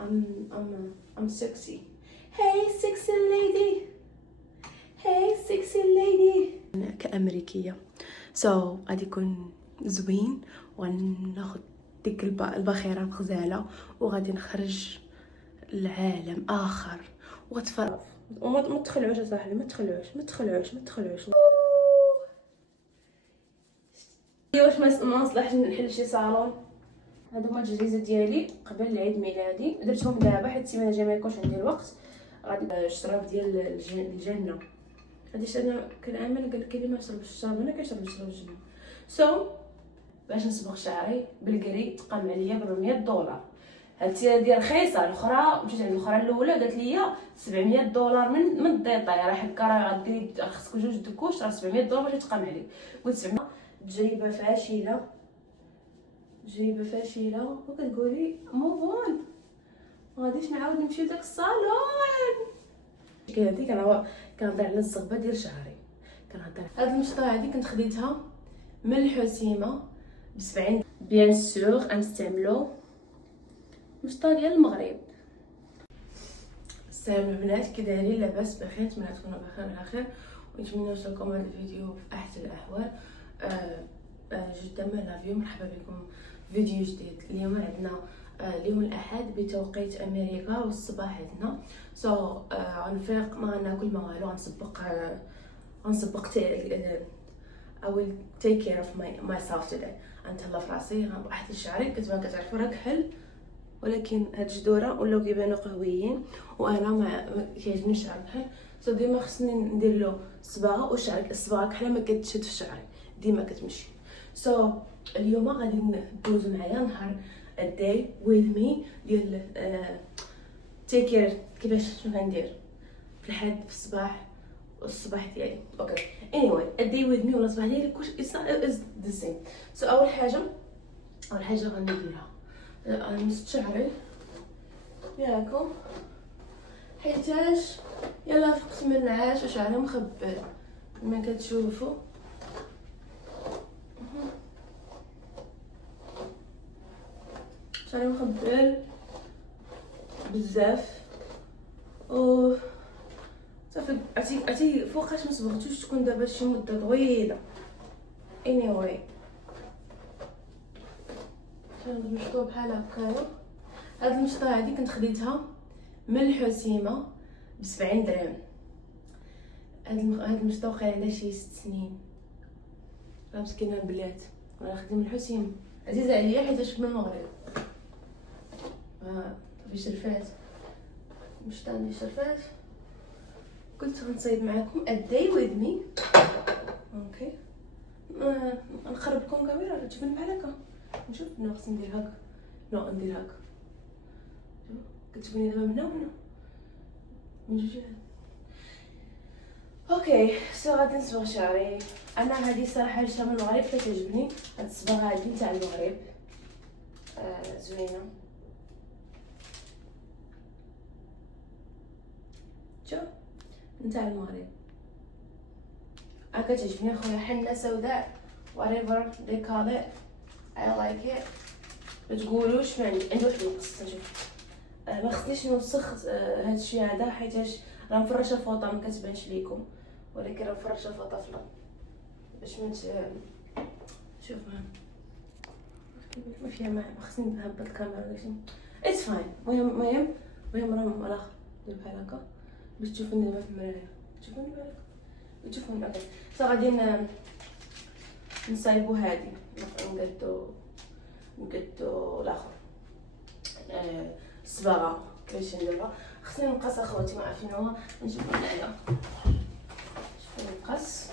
I'm sexy. Hey sexy lady. Hey sexy lady. أنا كأمريكية غادي يكون زوين، وناخد ديك الباخره غزاله، وغادي نخرج العالم اخر وغتفرج. وما تخلعوش اصاحبي، ما تخلعوش. واش ما صلحش نحل شي صالون. هادو هما التجهيزات ديالي قبل العيد ميلادي، درتهم دابا حيت السيمانه الجايه ما يكونش عندي الوقت. غادي الشراب ديال الجنه، غادي انا كنعمل قال لك اللي ما يشربش الشراب انا كنشرب الشراب الجنه. باش نصبغ شعري بالكري تقام عليا ب $400. هاد التيره ديال رخيصه، الاخرى مشيت عند الاخرى الاولى قالت لي $700 من الديطاي، راه هكا راه غديري خصك جوج دكوش، راه $700 باش تقام عليك. قلت 700. تجربه فاشله وكتقولي موفون، ما غاديش نعاود نمشي لداك الصالون. هادي كنهضر على الزغبه ديال شعري. هاد المشطه هادي كنت خديتها من الحسيمه ب70. بيان سور غنستعملو مشطه ديال المغرب. السلام البنات، كي دايرين؟ لاباس بخير؟ نتمنى تكونوا بخير على خير، ونتمنى يوصلكم هذا الفيديو في احسن الاحوال. جدا لافيو، مرحبا بكم فيديو جديد. اليوم عندنا اليوم الاحد بتوقيت امريكا والصباح عندنا. غنفيق ما غناكل ما والو، غنسبق I will take care of myself today. غنتهلا في راسي، غنروح حتى لشعري. كتعرفوا راه كحل، ولكن هاد الجدوره ولاو كيبانو قهويين، وانا ما كيعجبنيش الشعر كحل. ديما خصني ندير له صباغه، الصباغه كحله ما كتشد في شعري، ديما كتمشي. اليوم غادي ندوزو معايا نهار الداي with me ديال take care. كيفاش شنو غندير في الحد في الصباح ديالي. اوكي anyway a day with me ولا الصباح ديالي كلشي is the same. اول حاجه غنديرها غنمسح شعري ياكم، حيتاش يلا فقت من النعاس وشعري مخبل كما كتشوفوا. شعري مخبل بزاف، و صافي عرفتي فوقاش ما صبغتوش تكون دابا شي مده طويله. anyway نمشطو بحال هكايا. هاد المشطه هادي كنت خديتها من الحسيمه ب$70. هاد المشطه وقع عندها شي 6 سنين، راه مسكينه البلات. انا خديت من الحسيمه، عزيزه عليا حيت من المغرب. صافي شرفات مشطه عندي شرفات. قلت غنصايب معكم a day with me. اوكي نقرب لكم كاميرا تشوفوني بحال هكا. نشوف نو خصني ندير هكا، ندير هكا. كتشوفوني دابا من هنا من جوج جهات. اوكي غادي نصبغ شعري. انا هذه صراحه جبتها من المغرب كتعجبني، هاد الصباغه هادي نتاع المغرب زوينه. شوف نتاع المغرب كتعجبني اخويا، حنه سوداء whatever they call it I like it. متقولوش عندي واحد القصه. شوف ما خصنيش نوسخ هاد الشيء هذا حيتاش راه مفرشه فوطه ما كتبانش ليكم، ولكن راه مفرشه فوطه في الارض باش شوف ما فيها ما خصني نهبط الكاميرا ولا شي. اتس فاين. المهم راه بحال هكا باش تشوفوني دابا في المرايه. تشوفوني بحال هكا تشوفوني. اوكي غادي نصايبو هادي نقدو الاخر الصباغه. كيفاش نديرها؟ خصني نقص اخوتي، ما عارفين هو. نشوفو هنايا شوفوا نقص.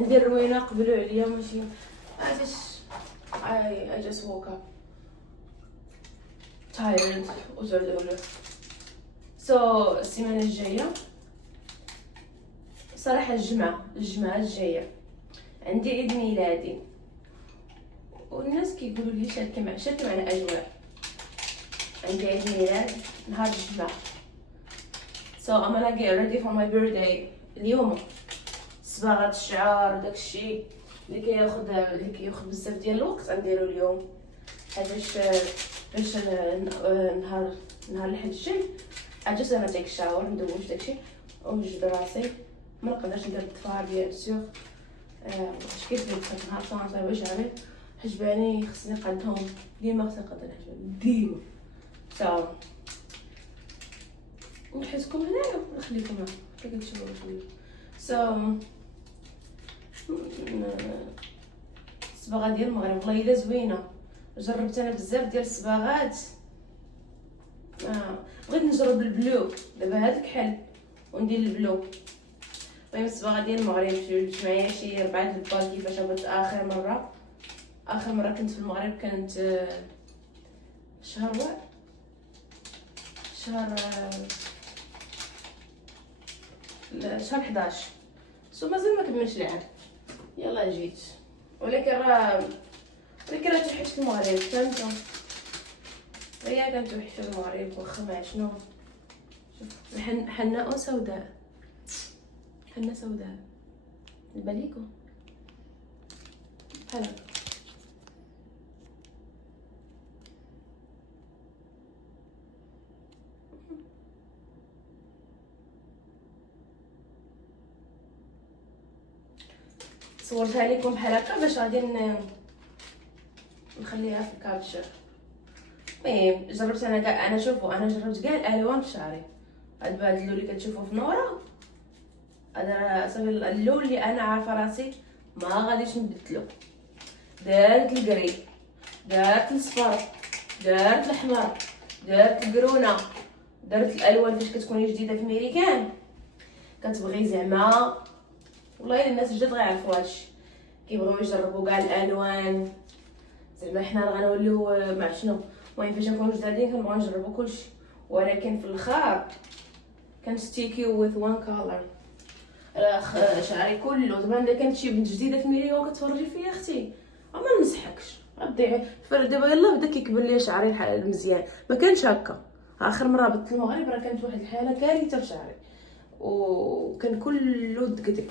عندي الروينه قبلوا عليا ماشي علاش. I just woke up tired وزعلولو. السيمانه الجايه صراحه الجمعه الجايه عندي عيد ميلادي، والناس كيقولوا لي شاركي معنا اجواء. عندي عيد ميلاد نهار الجمعه. I'm gonna get ready for my birthday اليوم. صباغه الشعر وداكشي اللي كياخذ بزاف ديال الوقت غنديرو اليوم، حيتاش باش نهار الحد الجاي اجلس انا تيك الشاور ندوش داكشي ونجد راسي ما نقدرش ندير الطفار بيان سور. باش كيف دخلت نهار صانصي وشعري حجباني خصني نقادهم ديما، خصني نقاد الحجبان ديما. نحسكم هنايا ونخليكم هنا كي كتشوفوا شويه. الصباغه ديال المغرب والله الا زوينه. جربت انا بزاف ديال الصباغات. بغيت نجرب البلو دابا هذاك حل وندير البلو. المهم الصباغه ديال المغرب جبت معايا شي 4 البال كيفاش هبط اخر مره كنت في المغرب كانت شهر شهر 11 مازال ما كملش العام. يلا جيت ولكن توحشت المغرب فهمتوا. هي كنتوحش المغرب واخا ما شنو. شوف حناء سوداء الباليكو بحال هكا. صورتها لكم بحال هكا باش غادي نخليها في الكابتشر. المهم جربت انا شوفوا انا جربت كاع الالوان في شعري. هاد اللون اللي كتشوفوه في نورا هذا صافي اللون اللي انا عارفه راسي ما غاديش نبدلو. دارت الكري، دارت الصفر، دارت الاحمر، دارت القرونه، دارت الالوان فاش كتكوني جديده في ميريكان كتبغي زعما والله الناس جد غيعرفوا هادشي كيبغيو يجربوا كاع الالوان. زعما حنا غنوليو مع شنو. المهم فاش نكونوا جدادين كنبغيو نجربوا كلشي ولكن في الاخر كنستيكي with one color. شعري كله دابا الا كانت شي بنت جديده في ميريكان كتفرجي فيا اختي ما ننصحكش غتضيعي. دابا يلاه بدا كيكبر ليا شعري مزيان ما كانش هكا. اخر مره بت المغرب راه كانت واحد الحاله كارثه في شعري وكان كله دكدك.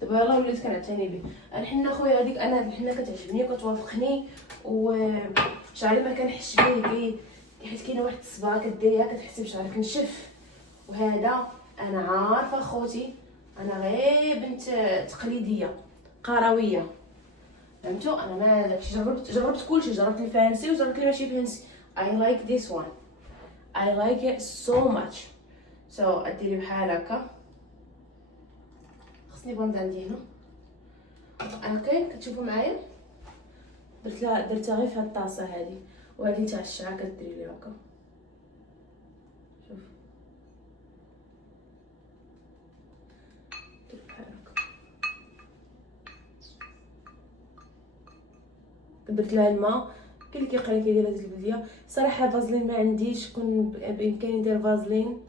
دابا يلاه وليت كنعتني به. الحنه خويا هذيك انا الحنه كتعجبني وكتوافقني وشعري ما كنحش به حيت كاينه واحد الصباغه كديريها كتحسي بشعرك نشف. وهذا انا عارفه خوتي انا غير بنت تقليديه قرويه فهمتوا. انا ما داكشي جربت كلشي. جربت الفانسي وجربت اللي ماشي فانسي. I like this one. I like it so much. اديري بحال هكا. خصني بوند عندي هنا هكا كتشوفوا معايا. درتها غير في هاد الطاسه هذه وهذه تاع الشعر كديري ليها هكا. شوف بحال هكا درت لها الماء. كاين اللي كيقرا كيدير هاد البلديه. صراحه فازلين ما عنديش كون بامكاني ندير فازلين.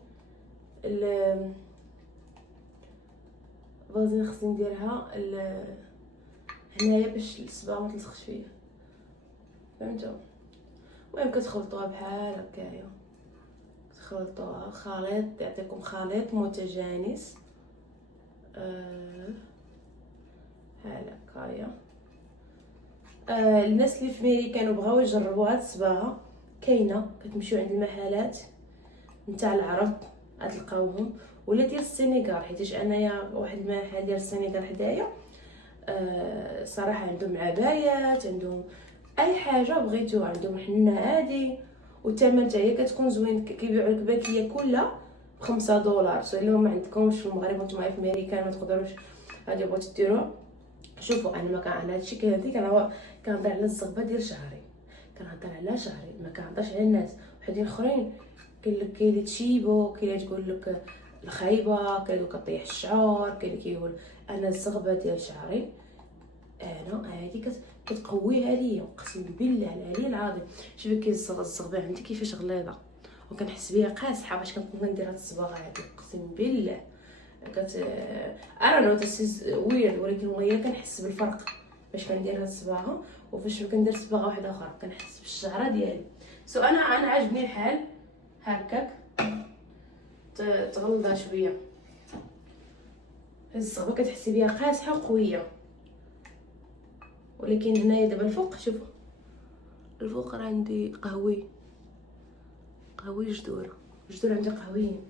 فازلين خصني نديرها هنايا باش الصباغه ما تلصقش فيا فهمتوا. المهم كتخلطوها بحال هكايا تخلطوها خليط يعطيكم خليط متجانس بحال هكايا. الناس اللي في ميريكان بغاو يجربوا هاد الصباغه كاينه كتمشيو عند المحلات نتاع العرب غتلقاوهم ولا ديال السنغال حيتاش انايا واحد المحل ديال السنغال حدايا. صراحه عندهم عبايات عندهم اي حاجه بغيتو عندهم حنه عادي والثمن تاعها كتكون زوين. كيبيعوا لك باكيه كلها $5. الا ما عندكمش في المغرب وانتم في امريكا ما تقدروش غادي بغيتو ديروا. شوفوا انا ما كان هادشي كنهضر على الزغبه ديال شعري كنهضر على شعري ما كنهضرش على الناس وحدين اخرين. كاين اللي تشيبو كاين اللي تقول لك الخايبه كاين اللي كطيح الشعر كاين اللي كيقول انا الزغبه ديال شعري انا هذه كتقويها ليا اقسم بالله العلي العظيم. شوفي كاين الزغبه عندي كيفاش غليظه وكنحس بها قاصحه باش كنكون كندير هاد الصباغه هذه اقسم بالله انا تسيز ويرد ولكن والله كنحس بالفرق باش كندير هاد الصباغه وفاش كندير صباغه واحده اخرى كنحس بالشعره ديالي. انا عاجبني الحال هكاك تغلظها شويه. هاد الصباغه كتحسي بها قاصحه وقويه ولكن هنايا دابا الفوق شوفوا الفوق راه عندي قهوي قهوي جدور عندي قهويين.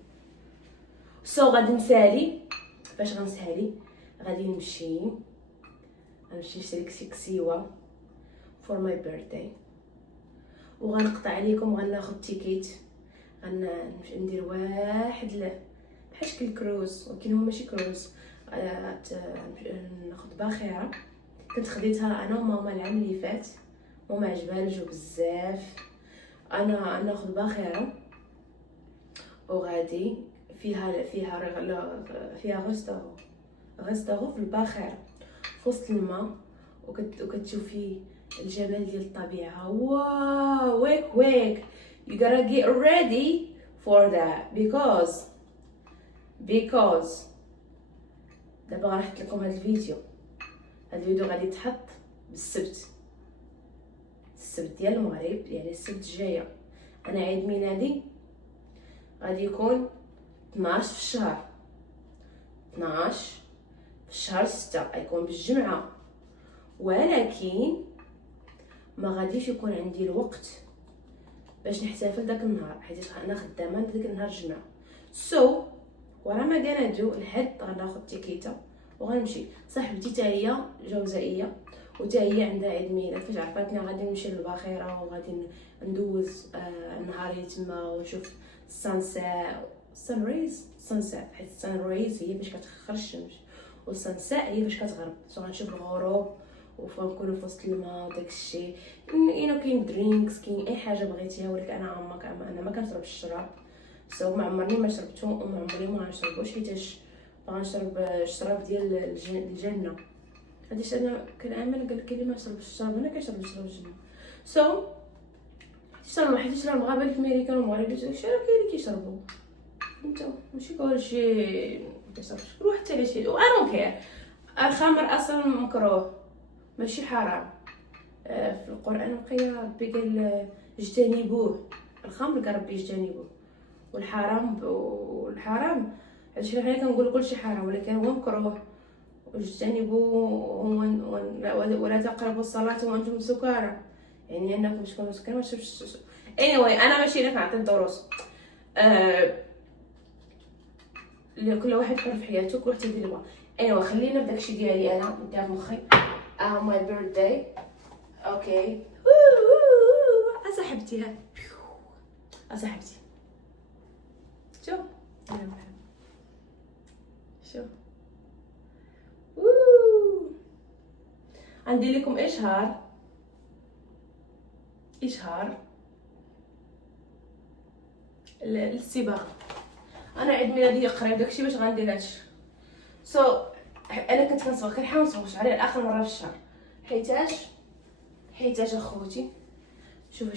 غادي نسالي. باش غنسالي غادي نمشي نشري شي كسيوه فور ماي بيرثداي، وغنقطع عليكم وغناخذ تيكيت. ندير واحد بحال شكل كروز، ولكن هو ماشي كروز. ناخذ باخره كنت خديتها انا وماما العام اللي فات، ماما عجبها الجو بزاف. انا ناخذ باخره وغادي فيها غوستاغو في الباخره في وسط الماء، وكتشوفي الجمال ديال الطبيعه. واو ويك you gotta get ready for that because دابا غنحط لكم هذا الفيديو غادي يتحط بالسبت ديال المغرب، يعني السبت الجايه. انا عيد ميلادي غادي يكون 12 في الشهر 6 غيكون بالجمعه، ولكن ما غاديش يكون عندي الوقت باش نحتفل داك النهار، حيت انا خدامه داك النهار الجمعه. ورا ما كندو الحد غناخذ تيكيته وغنمشي. صاحبتي حتى هي جوزائيه وتا هي عندها عيد ميلاد، فاش عرفتني غادي نمشي للباخره وغادي ندوز نهاري تما ونشوف السانريز حيت السانريز هي باش كتخرج الشمس والسانساء هي باش كتغرب. غنشوف الغروب وفنكونوا في وسط الماء وداك الشيء. كاين درينكس، كاين اي حاجه بغيتيها، ولكن انا ما كنشربش الشراب. ما عمرني ما شربته وما عمري ما غنشربوش، حيتاش بغنشرب الشراب ديال الجنه. هادشي انا كنعمل. قال لي ما شربش الشراب، انا كنشرب الشراب الجنه. حيت المغاربه الامريكان والمغاربه داكشي راه كاين اللي كيشربوا. انت ماشي كلشي كيشرب، كل واحد حتى شي. و انا كير الخمر اصلا مكروه ماشي حرام. في القران وقيل ربي قال اجتنبوه. الخمر قال ربي اجتنبوه. والحرام علاش حنا كنقولوا كلشي حرام، ولكن هو مكروه. واجتنبوا ولا تقربوا الصلاه وانتم سكارى، يعني انكم تكونوا سكارى ما تشربش. انا ماشي هنا كنعطي الدروس. كل واحد حر في حياته، كل واحد يدير اللي بغا. خلينا بداكشي ديالي انا ندير مخي. ماي بيرثداي. اوكي اصاحبتي شوف عندي لكم اشهار الصباغه. انا عيد ميلادي قريب، داكشي باش غندير هادشي. انا كنت كنصبغ، كنحاول نصبغ شعري لاخر مره في الشهر، حيتاش اخوتي شوفوا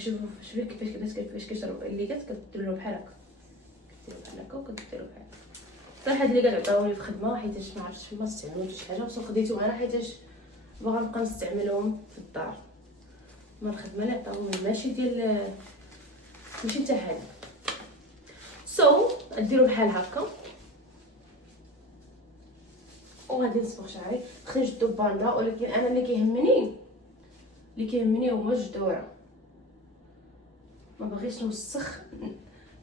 كيفاش كيشربوا اللي كديروا بحال هكا، وكديروا بحال هكا. صراحه هاد اللي كتعطيوني في الخدمه، حيتاش ما عرفتش ما استعملتش شي حاجه، خديتهم انا حيتاش باغا نبقى نستعملهم في الدار. ما الخدمه اللي عطاوهم ماشي حتى هادي. ديروا بحال هكا وغادي نصبغ شعري. خرج الدبانه، ولكن انا اللي كيهمني هما الجذوره. ما بغيتش نوسخ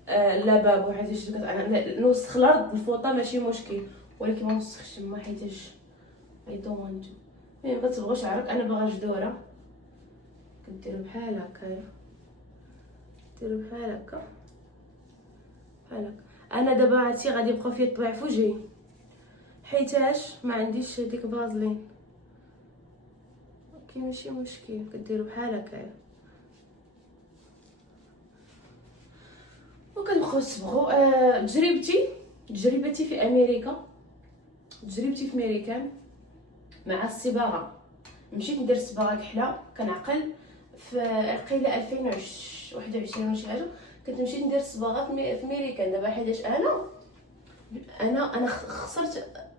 اللباب، حيت انا نوسخ الارض الفوطه ماشي مشكل، ولكن ما نوسخش تما حيتاش اي دونت وانت. بغيت تصبغوا شعرك، انا باغا جذوره. كديروا بحال هكا، بحال هكا. انا دابا هادشي غادي يبقى فيه الطبيع في وجهي، حيتاش ما عنديش ديك فازلين. كاين ماشي مشكل، كديروا بحال هكا وكنبقاو تصبغوا. تجربتي في امريكا، تجربتي في ميريكان مع الصباغه. مشيت ندير صباغه كحله، كنعقل في عقيله 2021 شي حاجه، كنت مشيت ندير صباغه في ميريكان. دابا حيتاش انا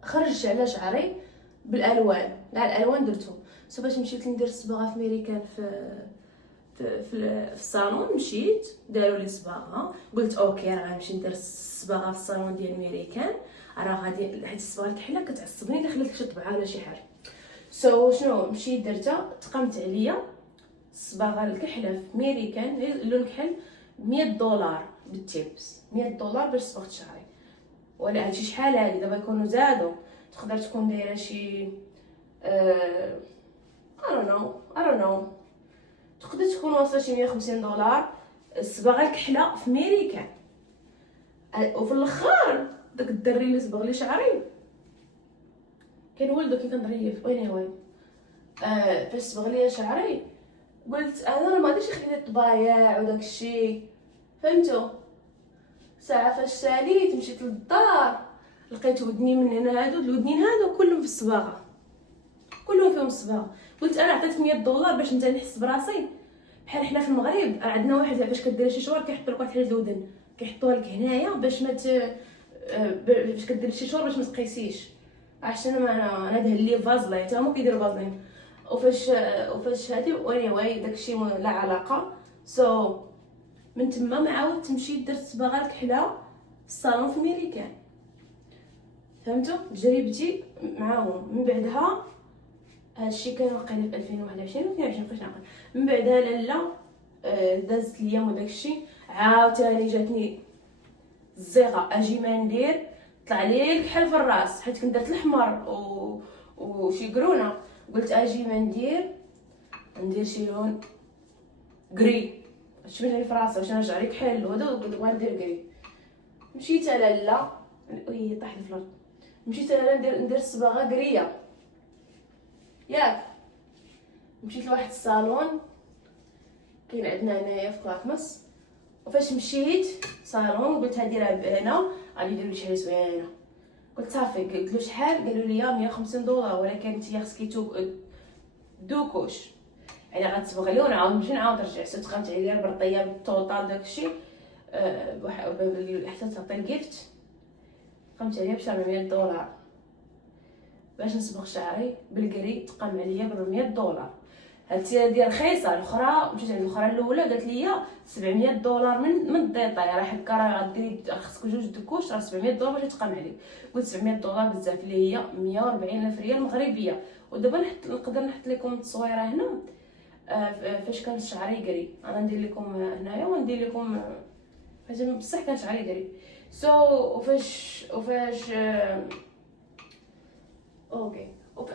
خرجت على شعري بالالوان، كاع الالوان درتهم. باش مشيت ندير الصباغه في ميريكان في الصالون، مشيت داروا لي صباغه، قلت اوكي راه غنمشي ندير الصباغه في الصالون ديال ميريكان، راه غادي حيت الصباغه الكحله كتعصبني الا خليت شي طبعه ولا شي حاجه. شنو مشيت درتها، تقامت عليا الصباغه الكحله في ميريكان اللون كحل $100 بالتيبس $100 باش صبغت شعري. ولا هادشي شحال هادي دابا يكونوا زادوا، تقدر تكون دايره شي I don't know تقدر تكون واصله شي $150. الصباغه الكحله في ميريكان. وفي الاخر داك الدري اللي صبغ لي شعري كان ولدو كي كنظريف anyway فاش صبغ لي شعري قلت انا ما غاديش نخلي الطبايع وداك الشيء، فهمتوا؟ ساعه فاش ساليت مشيت للدار لقيت ودني من هنا، هادو الودنين هادو كلهم في الصباغه، كلهم فيهم الصباغه. قلت انا عطيت $100 باش نتا نحس براسي بحال حنا في المغرب عندنا واحد باش كدير شي شوار كيحط لك واحد حاجه الودن كيحطوها لك هنايا باش ما باش كدير شي شوار باش ما تقيسيش. عشان انا دهن لي فازلين حتى هما كيديروا فازلين وفاش هادي anyway داكشي لا علاقه. من تما ما عاودت مشيت درت صباغه الكحله في الصالون في الميريكان، فهمتوا؟ تجربتي معاهم. من بعدها هادشي كان واقيلا في 2021 و 2022 مابقيتش نعقل. من بعدها لالا دازت ليا وداكشي عاوتاني جاتني الزيغه اجي ما ندير طلع لي الكحل في الراس حيت كنت درت الاحمر وشي قرونه. قلت اجي ما ندير شي لون كري شبه لي في راسي باش انا شعري كحل وهذا بغيت ندير كري. مشيت لالا وي طاح لي في الارض. مشيت لالا ندير الصباغه كريه ياك. مشيت لواحد الصالون كاين عندنا هنايا في كلاكمس، وفاش مشيت صالون قلت هديرها هنا غادي يديروا لي شي حاجه زوينه. قلت صافي. قلت له شحال؟ قالوا لي $150 ولكن انت خصك دوكوش يعني غتصبغ لي ونعاود نمشي نعاود نرجع. تقامت عليا البرطيه بالطوطال داكشي حتى تعطي الجيفت قامت عليا $400 باش نصبغ شعري بالكري. تقام عليا $400. هادشي رخيصه. الاخرى مشيت عند الاخرى الاولى قالت لي $700 من الديطاي راه حيت كرا غديري خصك جوج دوكوش راه $700 باش تقام عليك. قلت $700 بزاف اللي هي 140,000 ريال مغربيه. ودابا نقدر نحط لكم التصويره هنا فاش كان شعري كري. انا ندير لكم هنايا وندير لكم حيت بصح كان شعري كري. وفاش اوكي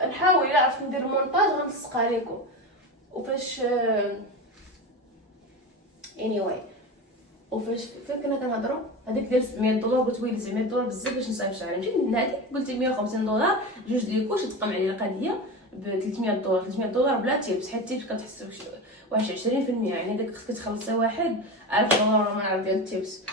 نحاول الا عرفت ندير المونتاج غنلصقها لكم. وفاش anyway وفاش فين كنا كنهضروا هذيك ديال $700 قلت ويلي $700 بزاف باش نصايب شعري. مشيت لهادي قلت $150 جوج ديكوش تقام عليا القضيه ب $300 بلا تيبس حيت التيبس كتحس واحد 20% يعني داك خصك تخلصي واحد $1000 ولا ما نعرف ديال التيبس.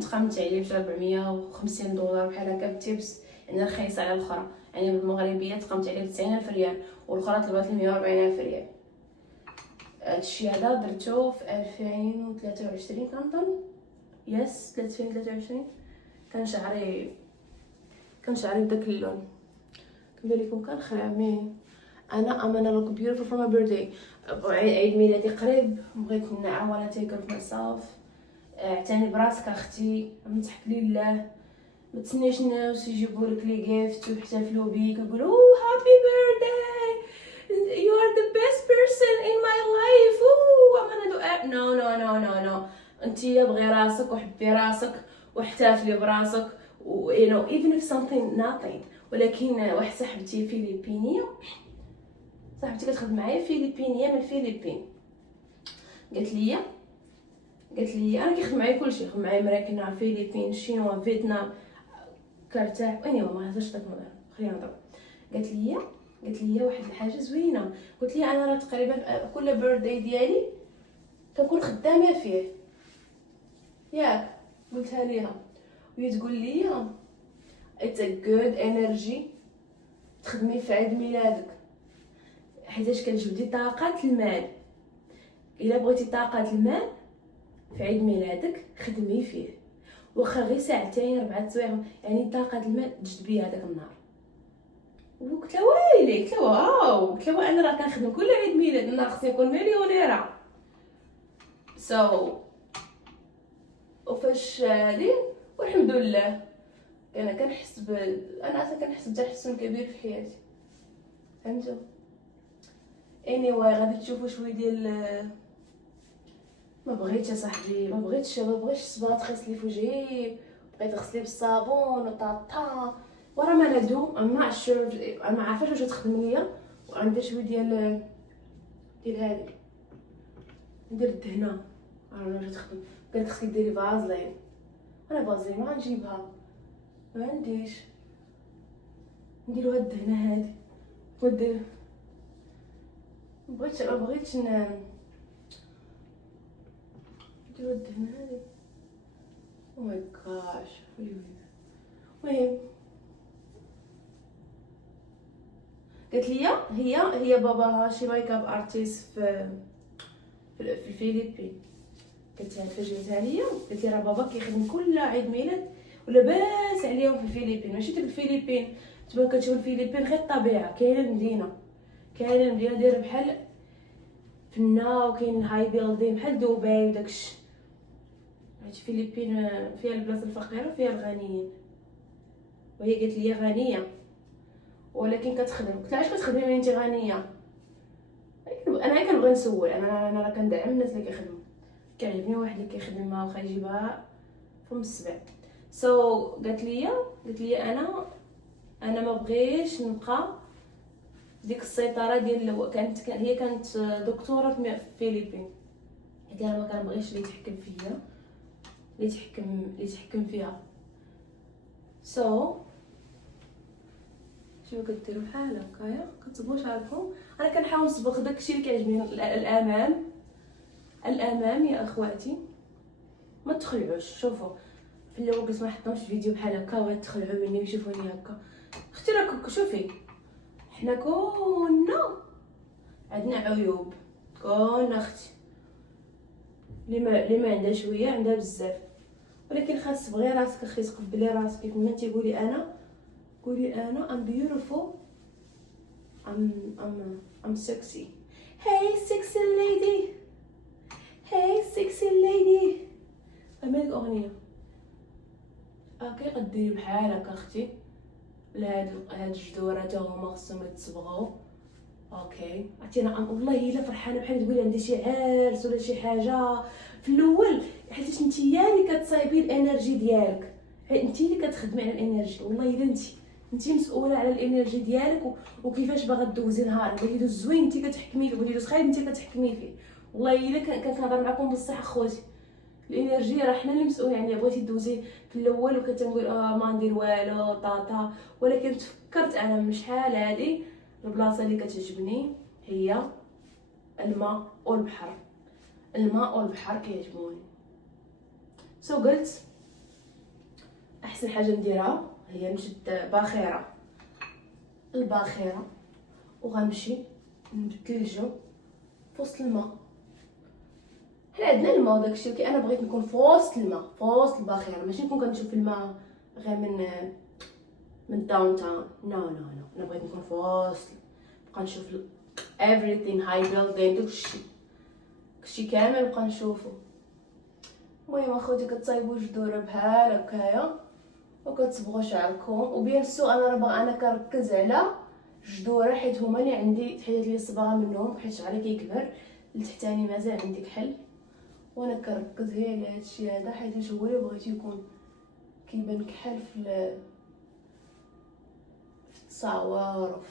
تقامت عليا ب $450 بحال هكا بالتيبس يعني رخيصه على الاخرى. يعني بالمغربيه تقامت عليا ب90,000 ريال والاخرى طلبات لي 140,000 ريال. هادشي هذا درتو في 2023 كنظن 2023. كان شعري بداك اللون كنبان لكم كان خرامي. انا امانه لوك بيوتيفول فور ماي بيرثداي. عيد ميلادي قريب بغيت نعاون تيك اوف ماي سيلف. اعتني براسك اختي نصحك لله. ما تسنيش الناس يجيبوا لك لي جيفت ويحتفلوا بيك ويقولوا هابي بيرثداي you are the best person in my life no انتي بغي راسك وحبي راسك واحتفلي براسك you know even if something nothing. ولكن واحد صاحبتي فيليبينيه صاحبتي كتخدم معايا فيليبينيه من الفلبين قالت لي انا كيخدم معايا كلشي. خدم معايا امريكان فيليبين شينوا فيتنام كرتاح anyway ما هضرش داك الموضوع خلينا نهضروا. قالت لي واحد الحاجه زوينه. قلت لي انا راه تقريبا كل بيرثداي ديالي كنكون خدامه فيه ياك. قلتها ليها وهي تقول لي it's a good energy تخدمي في عيد ميلادك حيتاش كتجبدي طاقه المال. الا بغيتي طاقه المال في عيد ميلادك خدمي فيه واخا غير ساعتين 4 سوايع يعني طاقه المال تجذبي هذاك النهار. وقلت لها ويلي قلت لها واو قلت لها انا راه كنخدم كل عيد ميلاد النهار خصني نكون مليونيره. وفاش هادي والحمد لله انا كنحس انا اصلا كنحس بتحسن كبير في حياتي فهمتوا. anyway غادي تشوفوا شويه ديال ما بغيتش صاحبي، ما بغيتش الصباط تغسلي في وجهي، بغيت تغسلي بالصابون وطاطا ورا ما ندو. اما الشرب انا عارفه واش تخدم ليا، وعندي شويه ديال هذه ندير الدهنه. انا واش تخدم، قالت خصك ديري فازلين. انا فازلين ما غنجيبها، ما عنديش. نديرو هاد الدهنه هادي ودير. ما بغيتش نديرو الدهنه هادي. او ماي جاش. المهم قالت لي هي باباها شي ميك اب ارتيست في الفلبين. قلت لها تفاجئتها ليا، قالت لي راه بابا كيخدم كل عيد ميلاد ولاباس عليهم في الفلبين، ماشي ديك الفلبين تبان كتشوف الفلبين غير الطبيعه. كاينه المدينه دايره بحال فنا، وكاين هاي بيلدين بحال دبي وداكشي. هادشي الفلبين فيها البلاصه الفقيره وفيها الغنيين، وهي قالت لي غنيه ولكن كتخدم. قلت لها علاش كتخدمي انت غنيه؟ انا كنبغي نسول، انا راه كندعم الناس اللي كيخدموا، كيعجبني واحد اللي كيخدم واخا يجيبها فم السبع. قالت لي انا ما بغيش نبقى ديك السيطره ديال هي كانت دكتوره في الفلبين. قالت لي انا ما كنبغيش اللي يتحكم فيا، اللي يتحكم فيها. شنو كديروا بحال هكايا كتصبغوا شعركم. انا كنحاول نصبغ داكشي اللي كيعجبني الامام يا اخواتي. ما تخلعوش. شوفوا في الاول قلت ما حطوش فيديو بحال هكا وتخلعوا مني ويشوفوني هكا. اختي راك شوفي، حنا كلنا عندنا عيوب، كلنا اختي. اللي ما عندها شويه عندها بزاف، ولكن خاص تبغي راسك اختي، تقبلي راسك كيف ما انت. قولي انا I'm beautiful, I'm sexy. Hey sexy lady, hey sexy lady. فهمتي الاغنيه؟ اوكي غديري بحال هكا اختي. هاد الجدوره حتى هما خصهم يتصبغوا. اوكي عرفتينا والله الا فرحانه بحال تقولي عندي شي عرس ولا شي حاجه في الاول، حيت نتيا اللي كتصايبي الانرجي ديالك، انت اللي كتخدمي على الانرجي. والله الا انت مسؤوله على الانرجي ديالك وكيفاش باغا دوزي نهارك. بغيتي يدوز زوين انت كتحكمي فيه، بغيتي يدوز خايب انت كتحكمي فيه. والله الا كنهضر معكم بصح اخواتي، الانرجي راه حنا اللي مسؤولين عليها. بغيتي دوزي في الاول وكتنقول ما ندير والو طاطا، ولكن تفكرت انا من شحال هادي البلاصه اللي كتعجبني هي الماء والبحر. الماء والبحر كيعجبوني. قلت احسن حاجه نديرها هي نشد الباخره وغنمشي نبدل الجو في وسط الماء. حنا عندنا الماء وداكشي، ولكن انا بغيت نكون في وسط الماء، في وسط الباخره، ماشي نكون كنشوف الماء غير من داون تاون. نو انا بغيت نكون في وسط، نبقى نشوف everything high building داكشي كامل نبقى نشوفو. المهم اخوتي كتصايبوا جدوره بحال هكايا وكتصبغوا شعركم. وبيان سو انا كنركز على جدوره حيت هما اللي عندي حيت لي الصباغه منهم، حيت شعري كيكبر لتحتاني مازال عندي كحل، وانا كنركز غير على هادشي هذا حيت هو اللي بغيت يكون كيبان كحل في التصاور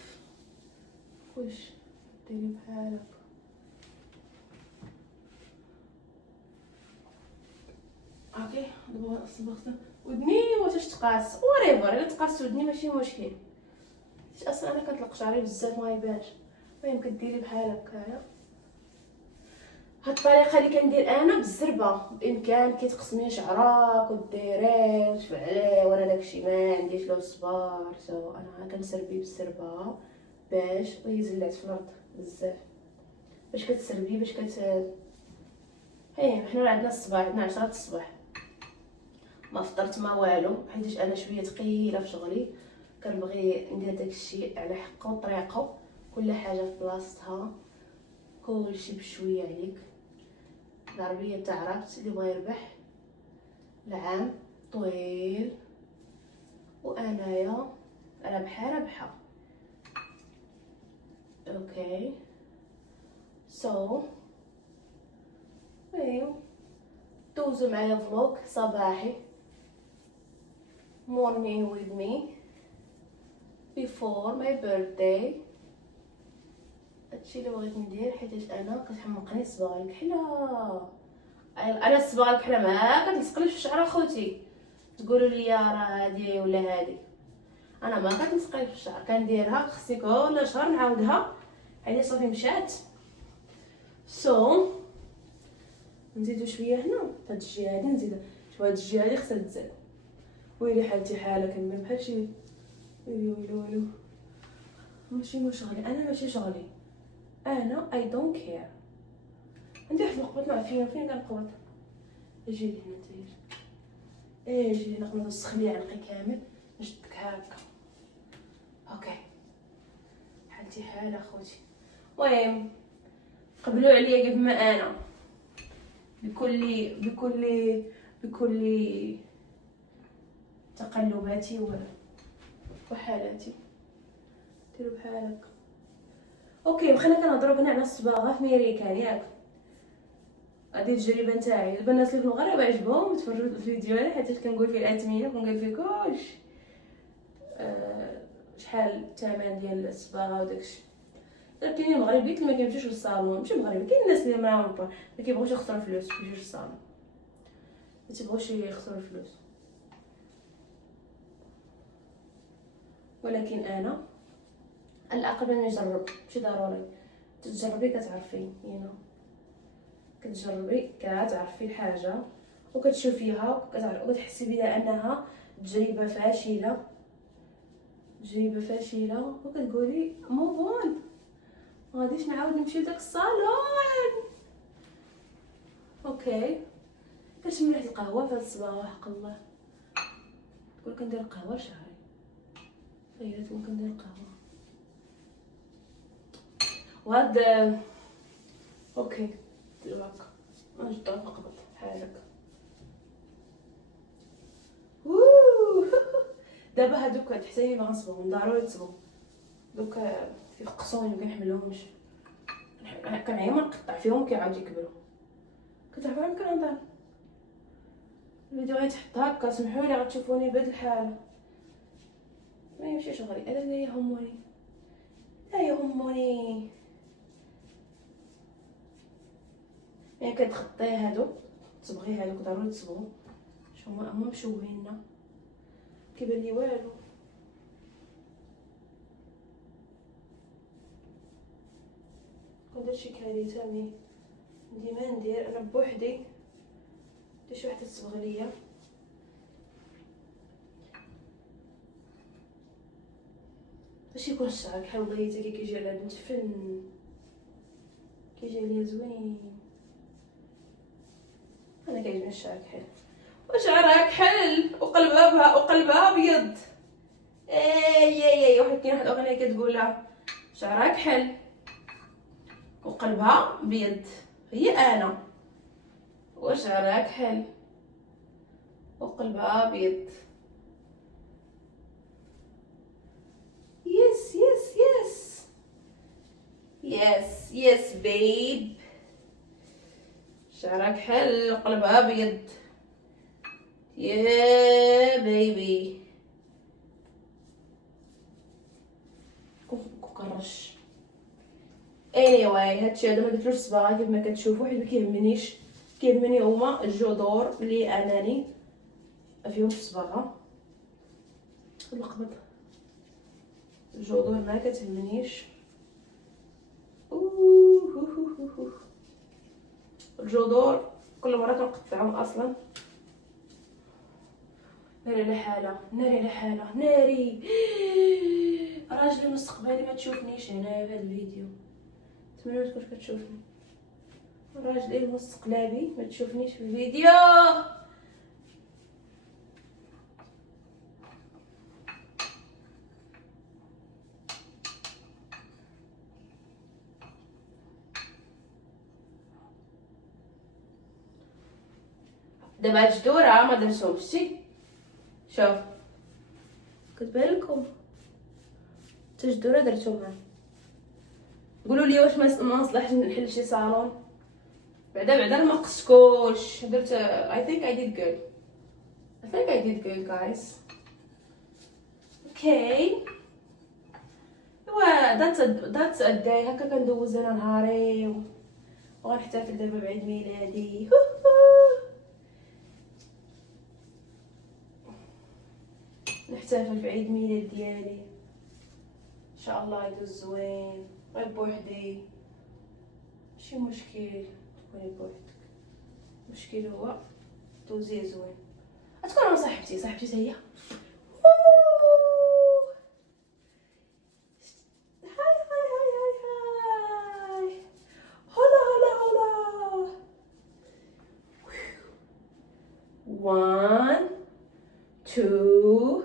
واش ديري بحال هكا. اوكي دابا صبغت ودني واش تقاس وريفر، الا تقاس ودني ماشي مشكل، حيت اصلا انا كنطلق شعري بزاف ما يبانش. المهم كديري بحال هكايا. هاد الطريقه اللي كندير انا بالزربه، بامكانك تقسمي شعرك وديريه وتفعليه، وانا داكشي ما عنديش له الصبار. انا كنسربي بالزربه باش ويزلعت في الارض بزاف باش كتسربي باش حنا عندنا الصباح، عندنا 10 الصباح، ما فطرت ما والو حيت انا شويه ثقيله في شغلي. كنبغي ندير داكشي على حقه وطريقه، كل حاجه في بلاصتها، كلشي بشويه عليك. العربيه تعرفت اللي بغى يربح العام طويل، وانايا رابحه اوكي. ايوا دوزو معايا فلوق صباحي morning with me before my birthday. هادشي اللي بغيت ندير حيت انا كتحمقني الصباغه الكحله. انا الصباغه الكحله ما كتلصقليش في الشعر اخوتي، تقولوا لي راه هادي ولا هادي، انا ما كتلصقليش في الشعر، كنديرها خصني كل شهر نعاودها يعني صافي مشات. نزيدو شويه هنا فهاد الجهه هادي، نزيد شويه هاد الجهه هادي خصها تزاد. ويلي حالتي حاله كنبان بحال شي ويلو ماشي شغلي، انا ماشي شغلي، انا اي دونت كير. عندي واحد القبط معفيه، فين كنقبط؟ اجي لي هنا نتايا، اجي هنا نقدر نسخ لي عنقي كامل نشدك هكا. اوكي حالتي حاله اخوتي. المهم قبلوا عليا كيف ما انا بكل تقلباتي وحالاتي. ديروا بحال هكا. اوكي بقينا كنهضروا كنا على الصباغه في ميريكان ياك. هذه التجربه نتاعي. دابا الناس اللي في المغرب عجبهم يتفرجوا في الفيديو ديالي حيت كنقول فيه الاثمنه وكنقول فيه كلشي شحال الثمن ديال الصباغه وداكشي. كاينين المغربيين اللي ما كيمشيوش للصالون، ماشي مغربي، كاين الناس اللي ما كيبغوش يخسروا فلوس كيمشيو للصالون، ما تيبغوش يخسروا الفلوس. ولكن انا على الاقل ما نجرب، ماشي ضروري تجربي كتعرفي كتجربي كتعرفي الحاجه وكتشوفيها وكتحسي بها انها تجربه فاشله وكتقولي موفون ما غاديش نعاود نمشي لداك الصالون. اوكي كنشم ريحه القهوه في هاد الصباغه حق الله. تقول كندير القهوه لشعري، غيرت كندير القهوه وهاد اوكي ديرو هكا نجد نقبض بحال هكا. دابا هادوك تحسيني باغا نصبغهم ضروري تصبغ دوك كيفقصوني ما كنحملهمش، كنعيا ما نقطع فيهم كيعاودو يكبروا. كتعرفوا عم كنهضر الفيديو غيتحط هكا، سمحولي غتشوفوني بهاد الحاله ما يمشيش غير انا لا يهمني يعني كتخطي هادو تصبغي هادوك ضروري تصبغوا شو هما مشوهيننا كيبان لي والو. كندير شي كارثه مي ديما ندير انا بوحدي شي وحده تصبغ ليا. باش يكون الشعر بحال بغيتي كيجي على بنت فن، كيجي عليا زوين. انا كيعجبني الشعر كحل وشعرها كحل وقلبها ابيض. واحد كاين واحد الاغنيه كتقولها شعرها كحل وقلبها ابيض، هي انا وشعرها كحل وقلبها ابيض. يس بيب، شعرها كحل وقلبها ابيض يا بيبي. كنرش anyway هادشي هذا ما درتلوش صباغه كيف ما كتشوفوا حيت ما كيهمني هما الجذور اللي اناني فيهم الصباغه. نقبض الجذور ما كتهمنيش. الجذور كل مره كنقطعهم اصلا. ناري على حاله ناري. راجلي المستقبلي ما تشوفنيش هنايا في هذا الفيديو، نتمنى ما تكونش كتشوفني. راجلي المستقبلي ما تشوفنيش في الفيديو. دابا هاد الجدوره ما درتهمش شوف كتبان لكم حتى الجدوره درتهم. قولوا لي واش ما نصلحش نحل شي صالون بعدا ما قصكوش درت I think I did good guys. Okay. that's a day هكا كندوز انا نهاري وغنحتفل دابا بعيد ميلادي. نحتفل بعيد ميلاد ديالي ان شاء الله يدوز زوين غير بوحدي ماشي مشكل تكوني بوحدك. المشكل هو توزيع زوين غتكون مع صاحبتي هي One, two,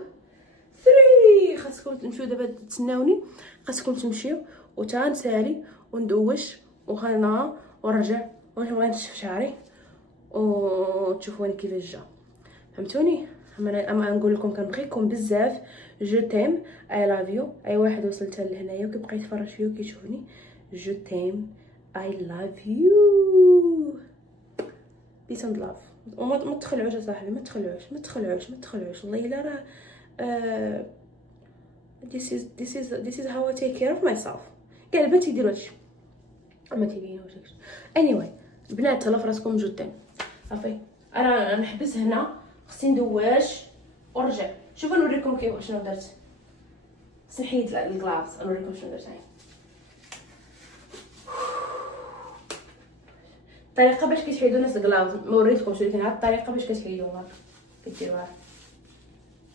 three. خاصكم تمشيو دابا تسناوني، خاصكم تمشيو وتنسالي وندوش وخلنا ونرجع ونبغي نشف شعري وتشوفوني كيفاش جا. فهمتوني؟ اما نقول لكم كنبغيكم بزاف. جو تيم اي لاف يو. اي واحد وصلت لهنايا وكيبقى يتفرج فيا وكيشوفني، جو تيم اي لاف يو. بيس اند لاف. وما تخلعوش اصاحبي، ما تخلعوش والله الا راه this is how I take care of myself. كاع البنات يديروا هادشي ما تيبينوش هادشي. anyway البنات تهلاو فراسكم جو تيم. صافي انا نحبس هنا، خصني ندواش ورجع. شوفوا نوريكم كيف شنو درت. خصني نحيد الكلافز نوريكم شنو درت. الطريقه باش كيتحيدوا الناس الكلافز ما وريتكمش، ولكن هاد الطريقه باش كتحيدوها كديروها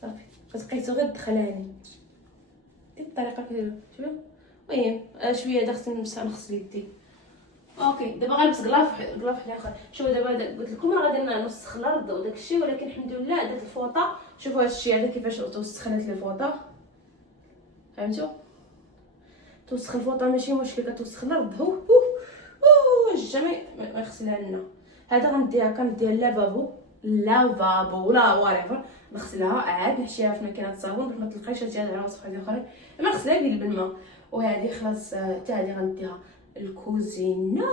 صافي. كتبقيتو غير تدخلاني ديك الطريقه كديروا. شوفوا المهم شويه هذا خصني نغسل يدي. اوكي دابا غنلبس كلاف واحد اخر. شوفوا دابا قلت لكم راه غادي نوسخ الارض وداك الشيء، ولكن الحمد لله درت الفوطه. شوفوا هذا الشيء هذا كيفاش توسخنت لي الفوطه. فهمتوا؟ توسخ الفوطه ماشي مشكل، كتوسخ الارض هو الجميع ما يغسلها لنا. هذا غنديها كنديها لافابو ولا واريفر، نغسلها عاد نحشيها في ماكينه الصابون باش ما تلقايش هاد الوسخ هذه اخرين. ما نغسلها غير بالماء. وهذه خلاص حتى هذه غنديها الكوزينه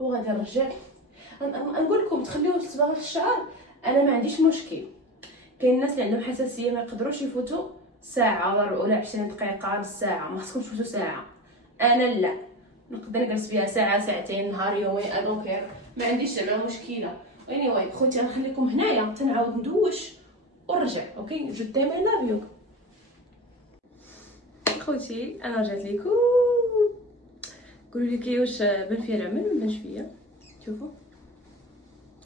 وغادي نرجع. نقول لكم تخليوه الصباغه في الشعر، انا ما عنديش مشكل. كاين الناس اللي عندهم حساسيه ما يقدروش يفوتوا ساعه ولا 20 دقيقه نص ساعه، ما خصكمش تفوتوا ساعه. انا لا نقدر نجلس فيها ساعه ساعتين نهار يومين ادونكير، ما عنديش زعما مشكله. anyway خوتي غنخليكم هنايا تنعاود ندوش ونرجع. اوكي جو تيم اي لاف يو خوتي. انا رجعت لكم، قولوا لي كيفاش بان فيا العمل ما بانش فيا. شوفوا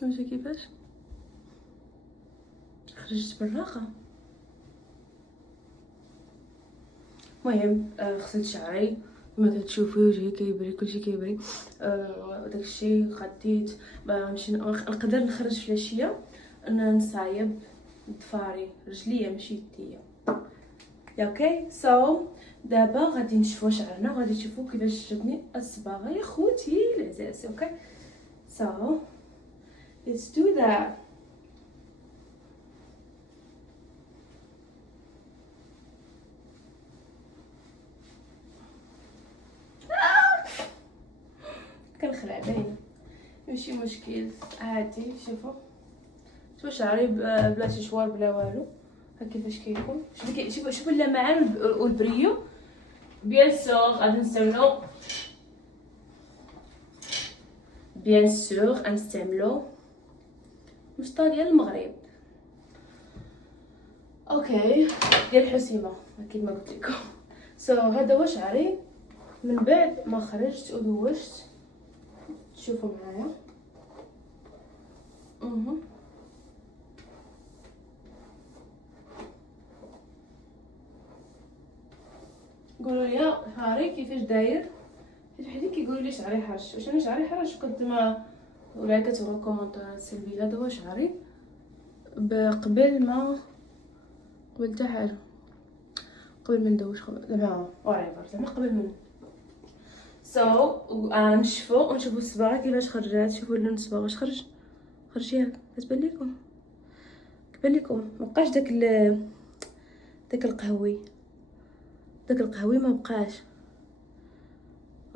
واش كيفاش خرجت بالراحه. المهم غسلت شعري كما كتشوفوا، وجهي كيبري كلشي كيبري. داكشي غديت نمشي نقدر نخرج في العشيه نصايب ضفاري رجليا ماشي يديا. اوكي دابا غادي نشوفوا شعرنا وغادي تشوفوا كيفاش جاتني الصباغه يا خوتي العزاز. اوكي let's do that. كنخلع باينه ماشي مشكل عادي. شوفوا شعري بلا تشوار بلا والو ها كيفاش كيكون. شوفوا اللمعان والبريو. بيان سور غنستعملو مشطه ديال المغرب. اوكي ديال الحسيمه اكيد ما قلت لكم. هذا هو شعري من بعد ما خرجت ودوشت. شوفوا معايا قولوا لي شعري كيفاش داير. حيت كيقولوا لي شعري حرش. واش انا شعري حرش؟ كنت ما ولا كتبغوا كومونطير سلبي. هذا هو شعري قبل حتى حاجه، قبل ما ندوش زعما زعما قبل من نشفو ونشوفوا الصباغه كيفاش خرجات. شوفوا اللون الصباغه واش خرج ياك كتبان لكم مبقاش داك القهوي ما بقاش.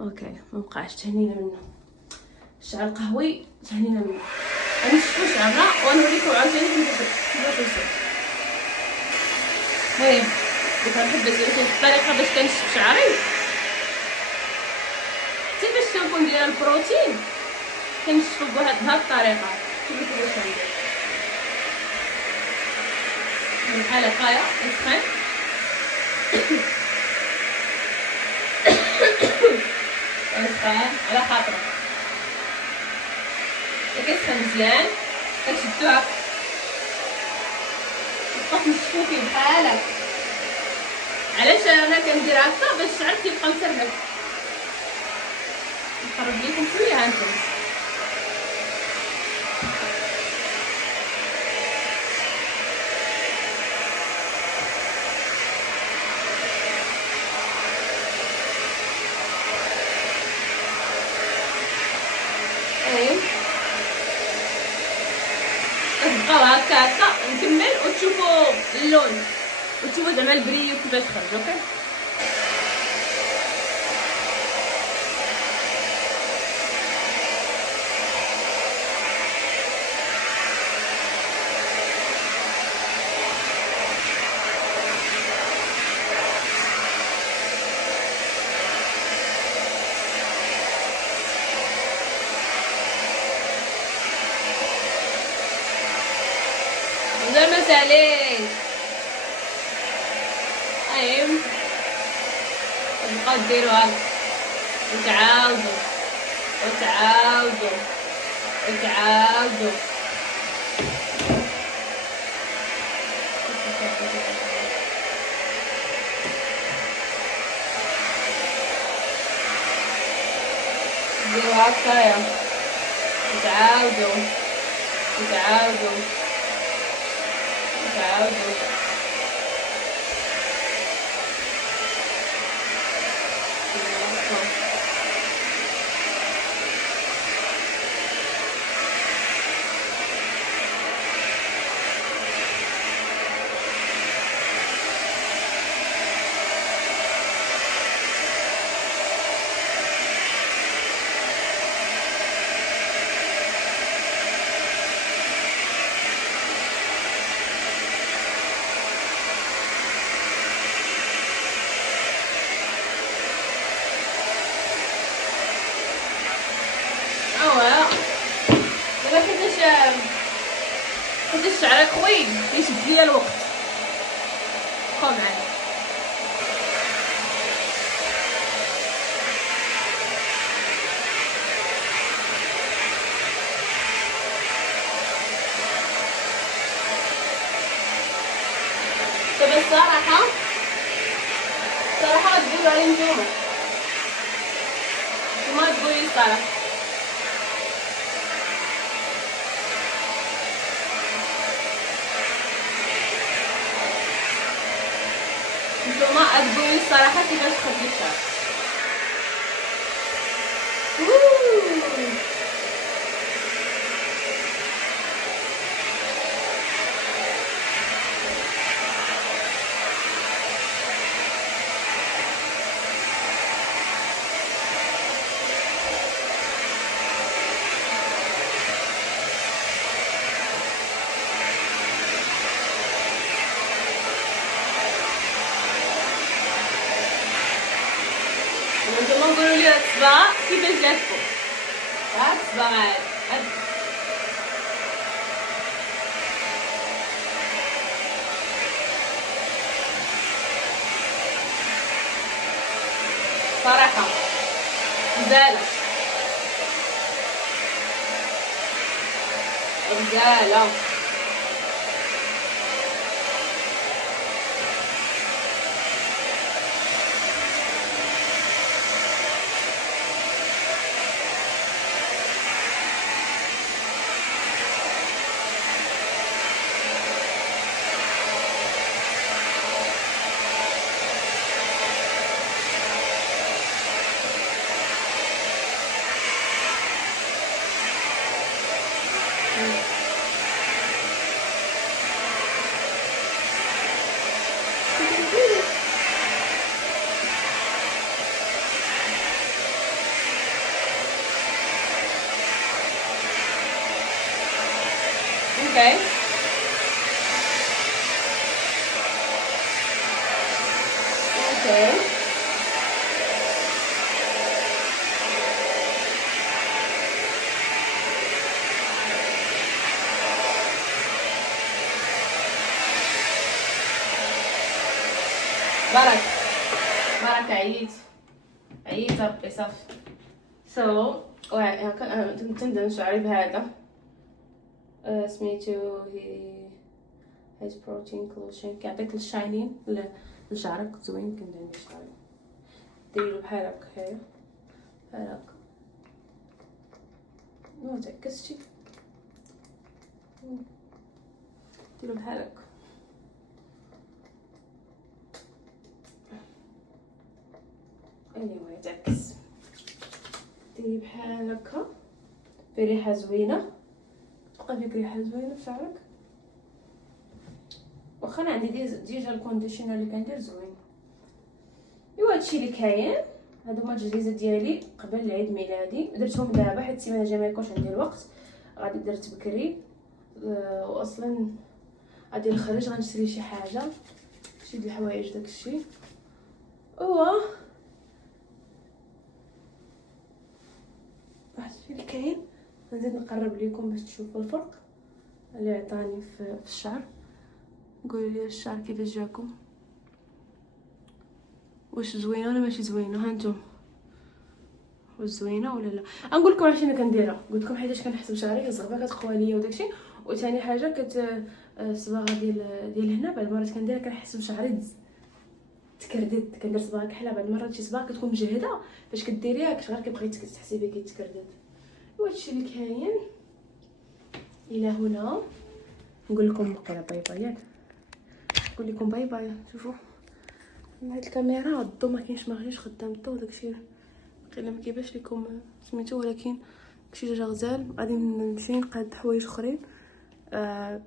اوكي ما بقاش تهنينا منه. الشعر القهوي تهنينا منه. غنشفو شعرنا ونوريكم عاوتاني كيفاش يوصل. المهم ديك غنحب الطريقه باش كنشف شعري حتى باش تنكون دايره البروتين كنشفو بهاد الطريقه. شوفوا كيفاش غندير بحال هكايا نسخن ونسخن على خاطرك كيسخن مزيان كتشدوها تبقى تنشفو فيه بحال هكا. علاش انا كندير هكا؟ باش الشعر كيبقى مسرحب. نقرب لكم شويه هانتوما. كتبقاو هكا نكمل وتشوفوا اللون وتشوفوا زعما البريو كيفاش خرج. اوكي زعما سالين. المهم تبقاو ديروها وتعاودوا وتعاودوا وتعاودوا. ديروها هكايا وتعاودوا وتعاودوا وتعاودوا. دابا حيتاش شعرك خويل كيشد ليا الوقت. بقاو معايا. دابا الصراحه غتقولوا علي نتوما تقولوا لي الصراحه. نتوما تقولوا لي الصراحه كيفاش تخدي الشعر. نتوما قولوا لي هاد الصباغه كيفاش جاتكم. هاد الصباغه هاد صراحه غزاله غزاله. برك عييت ربي صافي. هكا تندهن شعري بهذا سميتو هيز بروتين كلوشين، كيعطيك الشاينين لشعرك زوين. كندهن شعري ديريلو بحال هكا، بحال هكا ما تعكسش، ديرو بحال هكا. anyway تعكس، ديري بحال هكا في ريحه زوينه، تبقى فيك ريحه زوينه في شعرك. واخا انا عندي ديجا الكونديشنر اللي كندير زوين. ايوا هادشي اللي كاين، هادو هما التجهيزات ديالي قبل عيد ميلادي. درتهم دابا حيت السيمانه الجايه ما يكونش عندي الوقت، غادي درت بكري. واصلا غادي نخرج غنشري شي حاجه، شي د الحوايج داكشي. واحد اللي كاين نزيد نقرب لكم باش تشوفوا الفرق اللي عطاني في الشعر. قولوا لي الشعر كيفاش جاكم، واش زوينه ولا ماشي زوينه؟ هانتوما واش زوينه ولا لا؟ غنقول لكم علاش انا كنديرها. قلت لكم حيتاش كنحس بشعري الزغبه كتقوى ليا وداكشي، وثاني حاجه الصباغه ديال هنا بعض المرات كنديرها كنحس بشعري تكردد. كندير صباغه كحله بعض المرات، شي صباغه كتكون مجهده فاش كديريها غير كيبغي تحسي بيه كيتكردد. وهادشي اللي كاين الى هنا. نقول لكم بقيله باي باي، ياك نقول لكم باي باي. شوفوا هاد الكاميرا الضو ما كاينش، ما غاديش خدام الضو داكشي قيله ما كيبانش لكم سميتو، ولكن داكشي ديجا غزال. غادي نمشي نقاد حوايج اخرين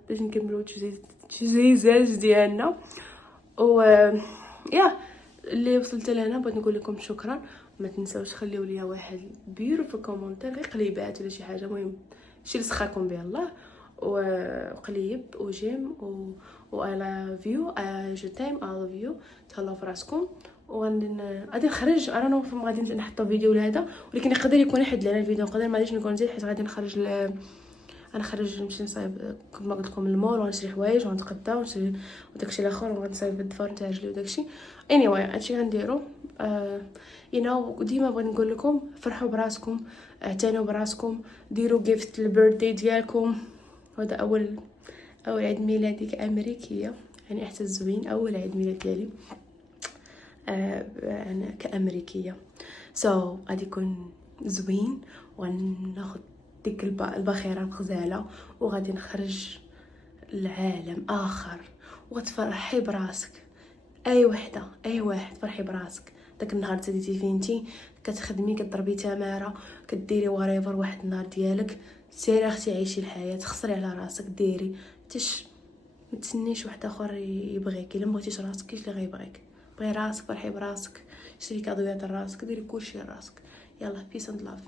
باش نكملوا التجهيزات ديالنا. و يا اللي وصلت لهنا بغيت نقول لكم شكرا. ما تنساوش تخليو ليا واحد بيرو في الكومونتير، غير قليبات ولا شي حاجه، المهم شي اللي سخاكم به الله. وقليب وجيم و اي لاف يو، جو تايم، اي لاف يو. تهلاو في راسكم. غادي نخرج انا نوف، غادي نحطو فيديو لهذا، ولكن يقدر يكون يحد لنا الفيديو، نقدر ما غاديش نكون نزيد حيت غادي نخرج نمشي نصايب كما قلت لكم المول، ونشري حوايج ونتغدى ونشري وداكشي الاخر، وغنصايب الدفار نتاع رجلي وداكشي. anyway هادشي غنديرو. وديما بغيت نقول لكم فرحوا براسكم، اعتنوا براسكم، ديروا جيفت البيرثدي ديالكم. هذا اول عيد ميلادي كامريكيه، يعني احساس زوين، اول عيد ميلاد ديالي انا كامريكيه. غادي يكون زوين، وناخذ ديك الباخره الغزاله، وغادي نخرج لعالم اخر. وتفرحي براسك، اي وحده اي واحد فرحي براسك. داك النهار تديتي فيه نتي كتخدمي كضربي تماره كديري وريفر، واحد النهار ديالك سيري اختي عيشي الحياه، خسري على راسك، ديري ما تسنيش واحد اخر يبغيك. الا ما بغيتيش راسك كاينش اللي غيبغيك. بغي راسك، فرحي براسك، شري كادويات لراسك، ديري كلشي لراسك. يلا بيس اند لاف.